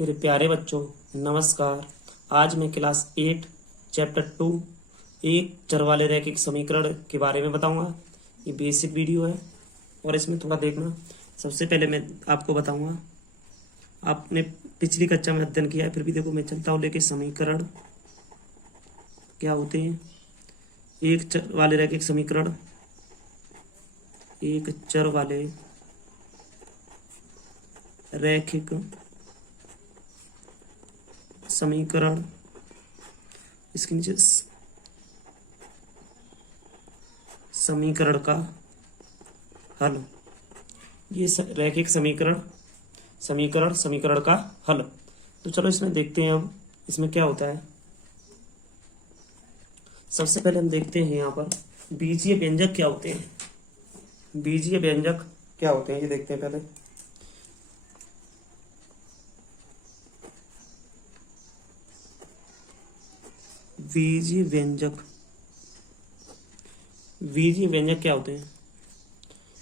मेरे प्यारे बच्चों, नमस्कार। आज मैं क्लास 8 चैप्टर 2 एक चर वाले रैखिक समीकरण के बारे में बताऊंगा। ये बेसिक वीडियो है और इसमें थोड़ा देखना। सबसे पहले मैं आपको बताऊंगा, आपने पिछली कक्षा में अध्ययन किया है, फिर भी देखो मैं चलता हूँ लेके। समीकरण क्या होते हैं? एक चर वाले रैखिक समीकरण, एक चर वाले रैखिक समीकरण, इसके नीचे समीकरण का हल। ये रैखिक समीकरण का हल। तो चलो इसमें देखते हैं। अब इसमें क्या होता है, सबसे पहले हम देखते हैं यहाँ पर बीजीय व्यंजक क्या होते हैं। बीजीय व्यंजक क्या होते हैं ये देखते हैं पहले। बीजीय व्यंजक क्या होते हैं?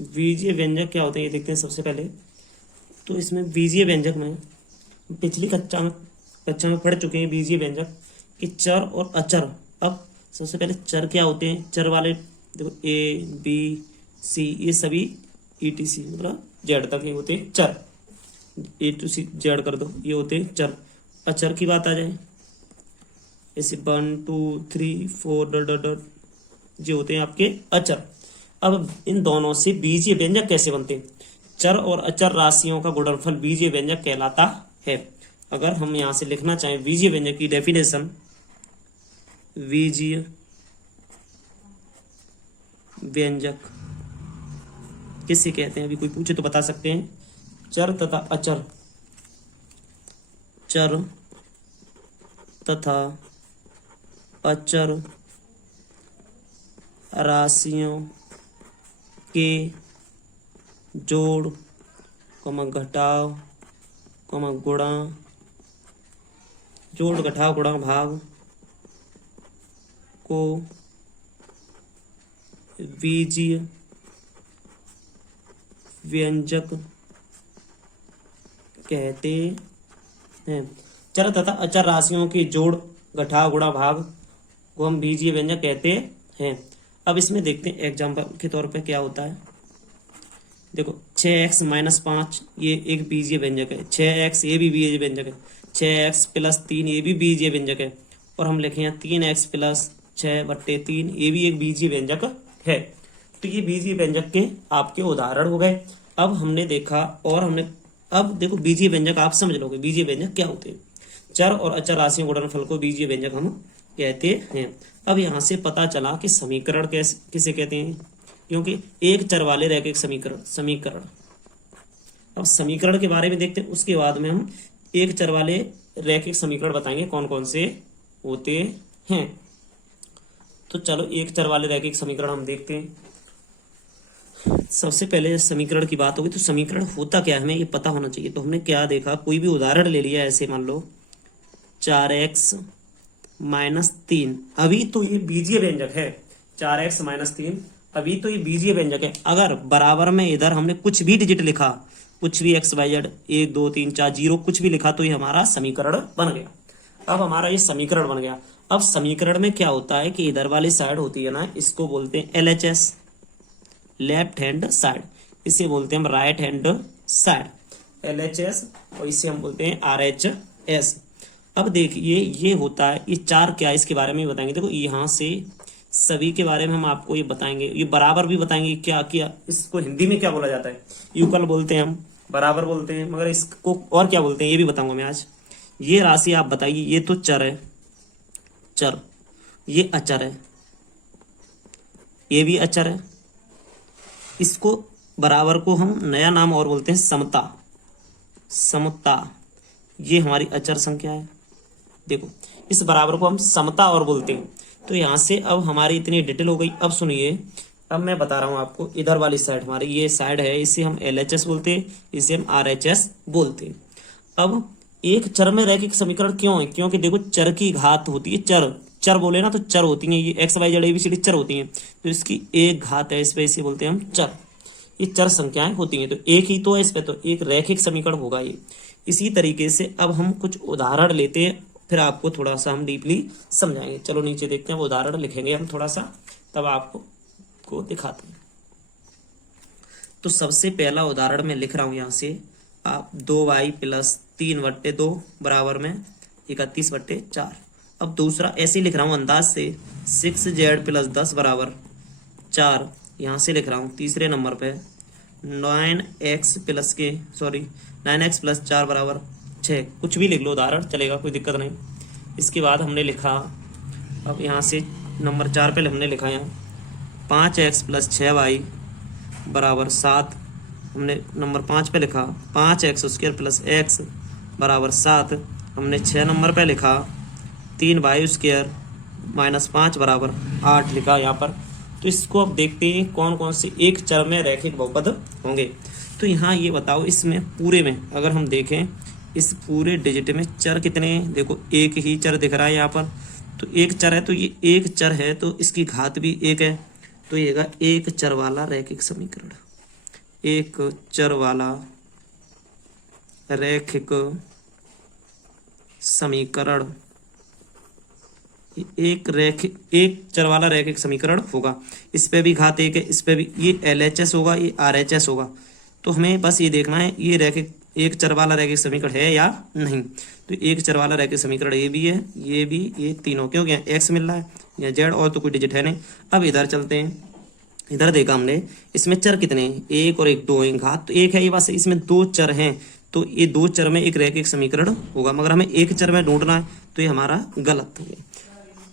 बीजीय व्यंजक क्या होते हैं ये देखते हैं सबसे पहले। तो इसमें बीजीय व्यंजक में पिछली कक्षा में पढ़ चुके हैं बीजीय व्यंजक कि चर और अचर। अब सबसे पहले चर क्या होते हैं? चर वाले देखो ए बी सी, ये सभी ETC मतलब जेड तक ये होते हैं चर। A to C जेड कर दो, ये होते हैं चर। अचर की बात आ जाए, ऐसे 1 2 3 4 डॉट डॉट डॉट, ये होते हैं आपके अचर। अब इन दोनों से बीजीय व्यंजक कैसे बनते हैं? चर और अचर राशियों का गुणनफल बीजीय व्यंजक कहलाता है। अगर हम यहां से लिखना चाहें बीजीय व्यंजक की डेफिनेशन, बीजीय व्यंजक किसे कहते हैं? अभी कोई पूछे तो बता सकते हैं। चर तथा अचर, चर तथा अचर राशियों के जोड़, घटाव, गुणा, जोड़ घटाव गुणा भाग को बीजीय व्यंजक कहते हैं। चर तथा अचर राशियों के जोड़ घटाव गुणा भाग को हम बीजीय व्यंजक कहते हैं। अब इसमें देखते हैं एग्जाम्पल के तौर पे क्या होता है। देखो 6x - 5 ये एक बीजीय व्यंजक है। 6x ये भी बीजीय व्यंजक है। 6x + 3 ये भी बीजीय व्यंजक है। और हम लिखे हैं 3x + 6/3 ये भी एक बीजीय व्यंजक है। तो ये बीजीय व्यंजक के आपके उदाहरण हो गए। अब हमने देखा और हमने, अब देखो बीजीय व्यंजक आप समझ लोगे बीजीय व्यंजक क्या होते हैं। चर और अचर राशियों गुणनफल को बीजीय व्यंजक हम कहते हैं। अब यहां से पता चला कि समीकरण किसे कहते हैं, क्योंकि एक चर वाले रैखिक समीकरण। अब समीकरण के बारे में देखते हैं, उसके बाद में हम एक चर वाले रैखिक समीकरण बताएंगे कौन कौन से होते हैं। तो चलो एक चर वाले रैखिक समीकरण हम देखते हैं। सबसे पहले समीकरण की बात होगी तो समीकरण होता क्या है हमें ये पता होना चाहिए। तो हमने क्या देखा, कोई भी उदाहरण ले लिया, ऐसे मान लो 4x - 3, अभी तो ये बीजीय व्यंजक है। 4x - 3 अभी तो ये बीजीय व्यंजक है। अगर बराबर में इधर हमने कुछ भी डिजिट लिखा, कुछ भी XYZ 1 2 3 4 0 कुछ भी लिखा, तो ये हमारा समीकरण बन गया। अब हमारा ये समीकरण बन गया। अब समीकरण में क्या होता है कि इधर वाली साइड होती है ना, इसको बोलते हैं LHS, लेफ्ट हैंड साइड। इसे बोलते हैं हम राइट हैंड साइड, LHS, और इसे हम बोलते हैं RHS। अब देखिए ये होता है, ये चार क्या है इसके बारे में बताएंगे। देखो यहाँ से सभी के बारे में हम आपको ये बताएंगे, ये बराबर भी बताएंगे क्या किया। इसको हिंदी में क्या बोला जाता है? युगल बोलते हैं हम, बराबर बोलते हैं, मगर इसको और क्या बोलते हैं ये भी बताऊंगा मैं आज। ये राशि आप बताइए, ये तो चर है, चर, ये अचर है, ये भी अचर है। इसको बराबर को हम नया नाम और बोलते हैं समता, समता। ये हमारी अचर संख्या है। देखो इस बराबर को हम समता और बोलते हैं। तो यहां से अब हमारी इतनी डिटेल हो गई। अब सुनिए, अब मैं बता रहा हूं आपको, इधर वाली साइड हमारी ये साइड है, इसे हम LHS बोलते हैं, इसे हम RHS बोलते हैं। अब एक चर में रैखिक समीकरण क्यों है? क्योंकि देखो चर की घात होती है, चर बोले ना तो चर होती है, ये XYZ ABCD चर होती हैं। तो इसकी एक घात है, इस पे इसे बोलते हैं हम चर। ये चर संख्याएं होती हैं, तो एक ही तो है इस पे, तो एक रैखिक समीकरण होगा ये। इसी तरीके से अब हम कुछ उदाहरण लेते हैं, फिर आपको थोड़ा सा हम डीपली समझाएंगे। चलो नीचे देखते हैं, उदाहरण लिखेंगे हम थोड़ा सा, तब आपको दिखाते हैं। तो सबसे पहला उदाहरण मैं लिख रहा हूं यहाँ से, आप 2y प्लस 3/2 बराबर में 31/4। अब दूसरा ऐसे ही लिख रहा हूँ अंदाज से, 6z प्लस 10 बराबर 4। यहाँ से लिख रहा हूँ तीसरे नंबर पे 9x प्लस 4 बराबर 6। कुछ भी लिख लो, उदाहरण चलेगा, कोई दिक्कत नहीं। इसके बाद हमने लिखा, अब यहाँ से नंबर 4 पे हमने लिखा यहाँ 5x प्लस 6y बराबर 7। हमने नंबर 5 पे लिखा 5x² प्लस x बराबर 7। हमने 6 नंबर पे लिखा 3y² माइनस 5 बराबर 8 लिखा यहाँ पर। तो इसको अब देखते हैं कौन कौन से एक चर में रैखिक बहुपद होंगे। तो यहाँ ये बताओ, इसमें पूरे में अगर हम देखें, इस पूरे डिजिट में चर कितने हैं? देखो एक ही चर दिख रहा है यहाँ पर, तो एक चर है, तो ये एक चर है तो इसकी घात भी एक है, तो ये होगा एक चर वाला रैखिक समीकरण। एक चर वाला रैखिक समीकरण, एक चर वाला रैखिक समीकरण होगा। इस पे भी घात एक है, इस पे भी, ये LHS होगा, ये RHS होगा। तो हमें बस ये देखना है ये रैखिक एक चर वाला रैखिक समीकरण है या नहीं। तो एक चर वाला रैखिक समीकरण ये भी है, ये भी, ये तीनों, क्योंकि यहाँ x मिल रहा है, यहाँ z और तो कोई डिजिट है नहीं। अब इधर चलते हैं, इधर देखा हमने, इसमें चर कितने हैं? एक और एक, दो हैं, घात तो एक है, ये बस इसमें दो चर हैं, तो ये दो चर में एक रैखिक समीकरण होगा। मगर हमें एक चर में ढूंढना है, तो ये हमारा गलत हो गया।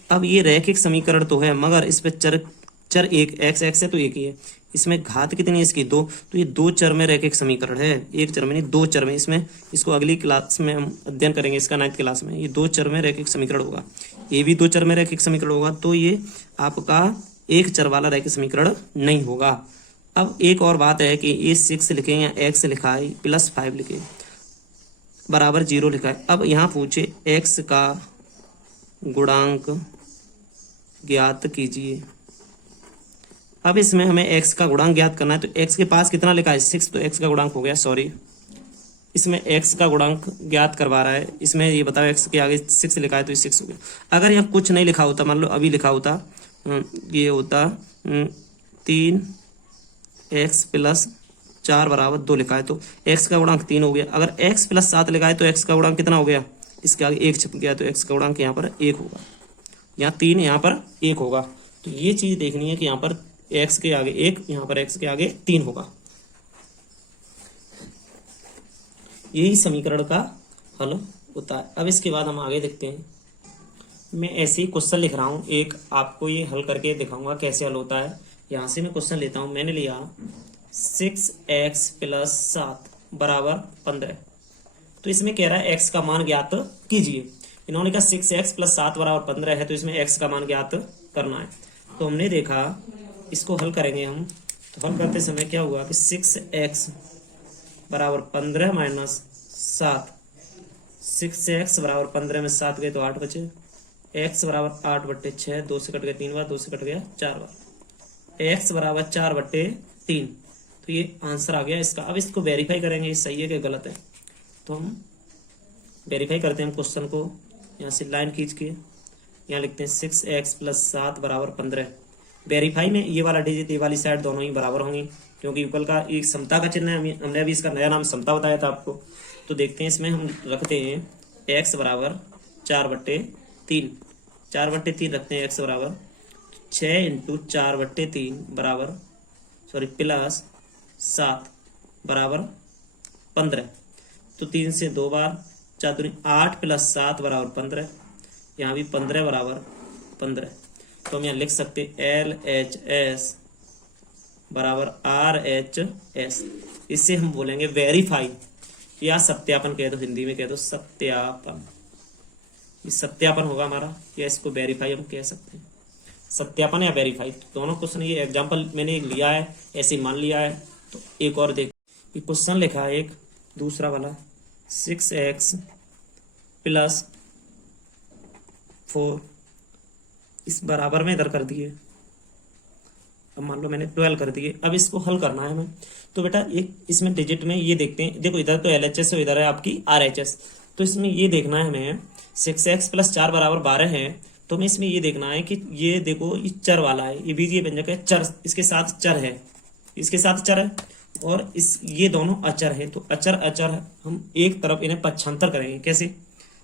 अब ये रैखिक समीकरण तो है, मगर इस पे चर एक x है, तो एक ही है। इसमें घात कितनी है इसकी? 2, तो ये दो चर में रैखिक समीकरण है, एक चर में नहीं, दो चर में। इसमें इसको अगली क्लास में हम अध्ययन करेंगे, इसका 9th क्लास में। ये दो चर में रैखिक समीकरण होगा, ये भी दो चर में रैखिक समीकरण होगा, तो ये आपका एक चर वाला रैखिक समीकरण नहीं होगा। अब एक और बात है कि ये 6 लिखे या x लिखा है प्लस 5 लिखे बराबर 0 लिखा है। अब यहाँ पूछे x का गुणांक ज्ञात कीजिए। अब इसमें हमें x का गुणांक ज्ञात करना है, तो x के पास कितना लिखा है? 6, तो x का गुणांक हो गया, सॉरी, इसमें x का गुणांक ज्ञात करवा रहा है। इसमें ये बताओ x के आगे 6 लिखा है, तो ये 6 हो गया। अगर यहाँ कुछ नहीं लिखा होता, मान लो अभी लिखा होता, ये होता 3x प्लस 4 बराबर 2 लिखा है, तो x का गुणांक 3 हो गया। अगर x प्लस 7 लिखा है, तो x का गुणांक कितना हो गया? इसके आगे 1 छिप गया, तो x का गुणांक यहाँ पर 1 होगा, यहाँ 3, यहाँ पर 1 होगा। तो ये चीज देखनी है कि यहाँ पर x के आगे 1, यहाँ पर x के आगे 3 होगा। यही समीकरण का हल होता है। अब इसके बाद हम आगे देखते हैं। मैं ऐसे ही क्वेश्चन लिख रहा हूँ एक, आपको ये हल करके दिखाऊंगा कैसे हल होता है। यहाँ से मैं क्वेश्चन लेता हूँ, मैंने लिया 6x प्लस 7 बराबर 15। तो इसमें कह रहा है x का मान ज्ञात कीजिए। इन्होंने कहा 6x प्लस 7 बराबर 15 है, तो इसमें x का मान ज्ञात करना है। तो हमने देखा, इसको हल करेंगे हम। तो हल करते समय क्या हुआ कि 6x बराबर 15 माइनस 7, 6x बराबर 15 में 7 गए तो 8 बचे, x बराबर 8/6, 2 से कट गया 3 बार, 2 से कट गया 4 बार, x बराबर 4/3। तो ये आंसर आ गया इसका। अब इसको वेरीफाई करेंगे, ये सही है कि गलत है। तो हम वेरीफाई करते हैं क्वेश्चन को। यहाँ से लाइन खींच के यहाँ लिखते हैं 6x प्लस 7 बराबर 15। वेरीफाई में ये वाला डिजिट, ये वाली साइड दोनों ही बराबर होंगी, क्योंकि युगल का एक समता का चिन्ह है। हमने अभी इसका नया नाम समता बताया था आपको। तो देखते हैं, इसमें हम रखते हैं x बराबर 4/3, 4/3 रखते हैं। x बराबर 6 × 4/3 बराबर, सॉरी, प्लस 7 बराबर 15। तो 3 से 2 बार, 4 8 प्लस 7 बराबर 15। यहाँ भी 15 बराबर 15। तो हम यहाँ लिख सकते LHS बराबर RHS। इससे हम बोलेंगे वेरीफाई या सत्यापन कह दो, हिंदी में कह दो सत्यापन। ये सत्यापन होगा हमारा, या इसको वेरीफाई हम कह सकते हैं। सत्यापन या वेरीफाई दोनों क्वेश्चन, ये एग्जाम्पल मैंने एक लिया है, ऐसे मान लिया है। तो एक और देख, ये क्वेश्चन लिखा है एक दूसरा वाला, 6x प्लस 4, इस बराबर में इधर कर दिए, अब मान लो मैंने 12 कर दिए, अब इसको हल करना है हमें। तो बेटा एक इसमें डिजिट में ये देखते हैं, देखो इधर तो LHS है, इधर है आपकी RHS। तो इसमें ये देखना है हमें 6x + 4 = 12 है। तो हमें इसमें ये देखना है कि ये देखो ये चर वाला है, ये बीजीय व्यंजक है, चर इसके साथ चर है, इसके साथ चर है, और इस ये दोनों अचर है। तो अचर अचर हम एक तरफ इन्हें पक्षांतर करेंगे, कैसे?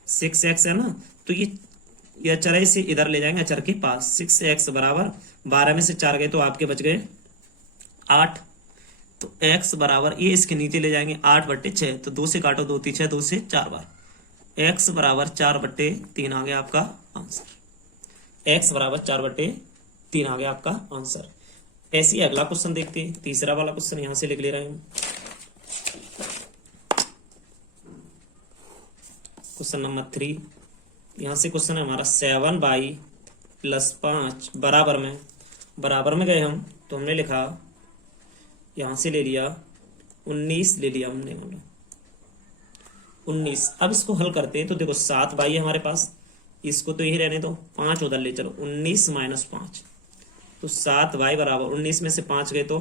6x है ना, तो ये अचर है, इसे इधर ले जाएंगे अचर के पास। 6x = 12 में से 4 गए तो आपके बच गए 8। तो x बराबर, ये इसके नीचे ले जाएंगे 8/6, तो 2 से काटो, 2 × 6 2 से 4 बार, x = 4/3 आ गया आपका आंसर। x = 4/3 आ गया आपका आंसर। ऐसे ही अगला क्वेश्चन देखते हैं, तीसरा वाला क्वेश्चन यहां से लिख ले रहे हैं। क्वेश्चन नंबर 3, यहां से क्वेश्चन है हमारा 7y + 5 बराबर में गए हम, तो हमने लिखा यहां से ले लिया 19 ले लिया हमने, मतलब 19। अब इसको हल करते हैं, तो देखो 7y है हमारे पास, इसको तो यही रहने दो, 5 उधर ले चलो, 19 - 5, तो 7y = 19 में से 5 गए तो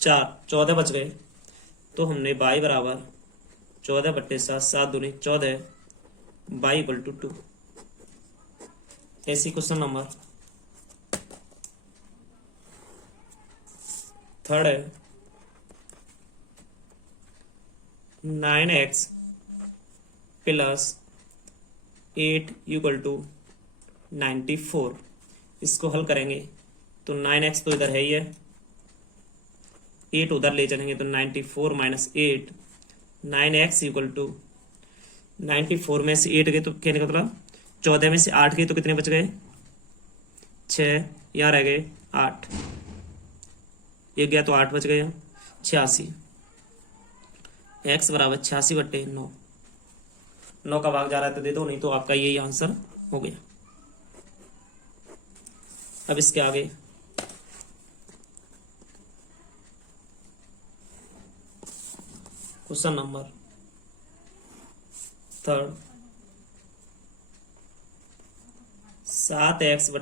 4, 14 बच गए। तो हमने y = 14/7, 7 दूनी 14, y = 2। ऐसी क्वेश्चन नंबर थर्ड है 9x + 8 = 94। इसको हल करेंगे तो 9x तो इधर है ही है, 8 उधर ले चलेंगे तो 94 - 8, 9x = 94 में से 8 गए तो क्या निकला, 14 में से 8 गए तो कितने बच गए, 6, यहाँ रह गए 8, एक गया तो 8 बच गए, 86। x = 86/9, 9 का भाग जा रहा है तो दे दो, नहीं तो आपका यही आंसर हो गया। अब इसके आगे क्वेश्चन नंबर 3, 7x +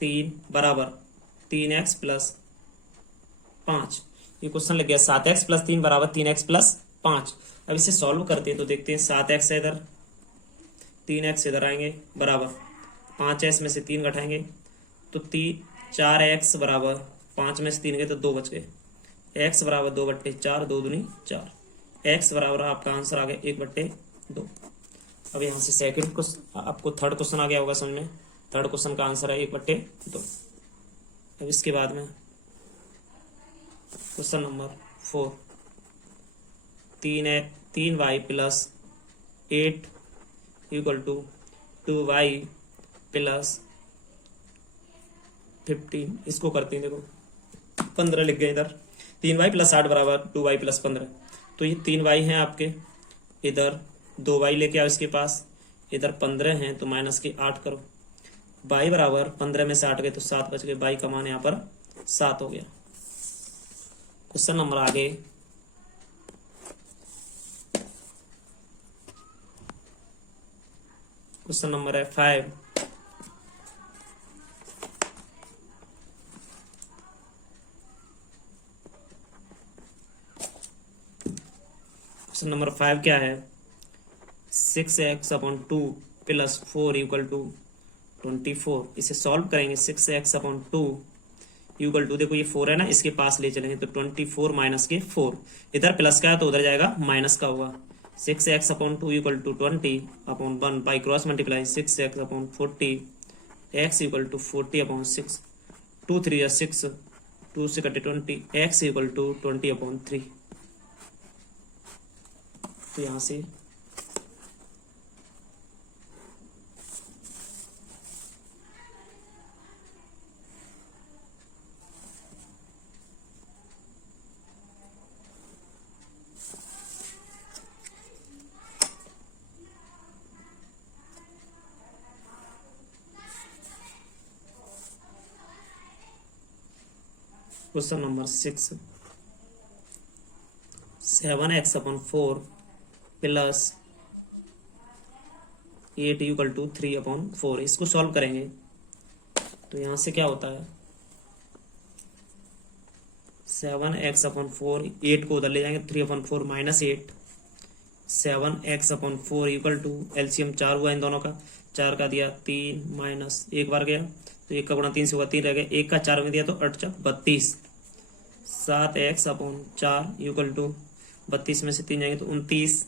3 = 3x + 5। ये क्वेश्चन लग गया 7x + 3 = 3x + 5। अब इसे सॉल्व करते हैं, तो देखते हैं 7x है इधर, 3x इधर आएंगे बराबर 5s में से 3 घटाएंगे तो 4x = 5 में से 3 गए तो 2 बच गए, x = 2/4, 2 दूनी 4, x = आपका आंसर आ गया 1/2। अब यहाँ से सेकंड क्वेश्चन, आपको थर्ड क्वेश्चन आ गया होगा समझ में, थर्ड क्वेश्चन का आंसर है 1/2। अब इसके बाद में क्वेश्चन नंबर 4, 3y + 8 = 2y + 15। इसको करते हैं, देखो 15 लिख गए इधर, 3y + 8 = 2y + 15। तो ये 3y हैं आपके, इधर 2y लेके आओ इसके पास, इधर 15 हैं तो -8 करो, y = 15 में से 8 गए तो 7 बच गए, y का मान यहाँ पर 7 हो गया। क्वेश्चन नंबर आगे क्वेश्चन नंबर है 5, क्वेश्चन नंबर 5 क्या है, 6x/2 + 4 = 24। इसे सॉल्व करेंगे, 6x/2 = देखो ये 4 है ना, इसके पास ले चलेंगे तो 24 - के 4, इधर प्लस का है तो उधर जाएगा माइनस का होगा। 6x/2 = 20/1 by cross multiply 6x/40, x = 40/6, 2 3 या 6, 2 से कटे 20, x = 20/3। तो यहाँ से क्वेश्चन नंबर 6, 7x/4 + 8 = 3/4। इसको सॉल्व करेंगे तो यहाँ से क्या होता है 7x/4, 8 को उधर ले जाएंगे 3/4 -8, 7x/4 इक्वल टू एलसीएम 4 हुआ इन दोनों का, 4 का दिया 3 माइनस 1 बार गया तो 1 का गुणा 3 से हुआ 3 रह गया, 1 का 4 में दिया तो 8 × 32, 7x/4 इक्वल टू 32 में से 3 जाएंगे तो 29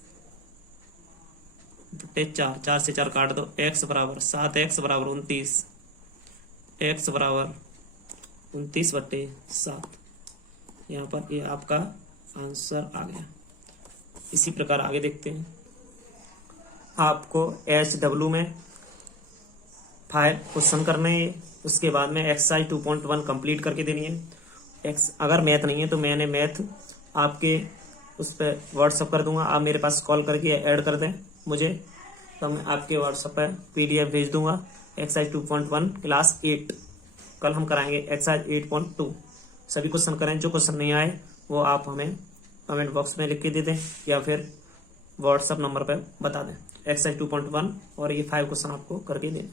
बटे 4, 4 से 4 काट दो, x बराबर 7x बराबर 29, x बराबर 29/7। यहाँ पर ये आपका आंसर आ गया। इसी प्रकार आगे देखते हैं। आपको HW में 5 क्वेश्चन करने हैं, उसके बाद में एक्सरसाइज 2.1 कंप्लीट करके देनी है। अगर मैथ नहीं है तो मैंने मैथ आपके उस पर व्हाट्सअप कर दूंगा, आप मेरे पास कॉल करके ऐड कर दें मुझे, तो मैं आपके व्हाट्सएप पर PDF भेज दूंगा। एक्सरसाइज 2.1 क्लास 8 कल हम कराएंगे एक्सरसाइज 8.2। सभी क्वेश्चन करें, जो क्वेश्चन नहीं आए वो आप हमें कमेंट बॉक्स में लिख के दे दें या फिर व्हाट्सएप नंबर पर बता दें। एक्सरसाइज 2.1 और ये 5 क्वेश्चन आपको करके देना।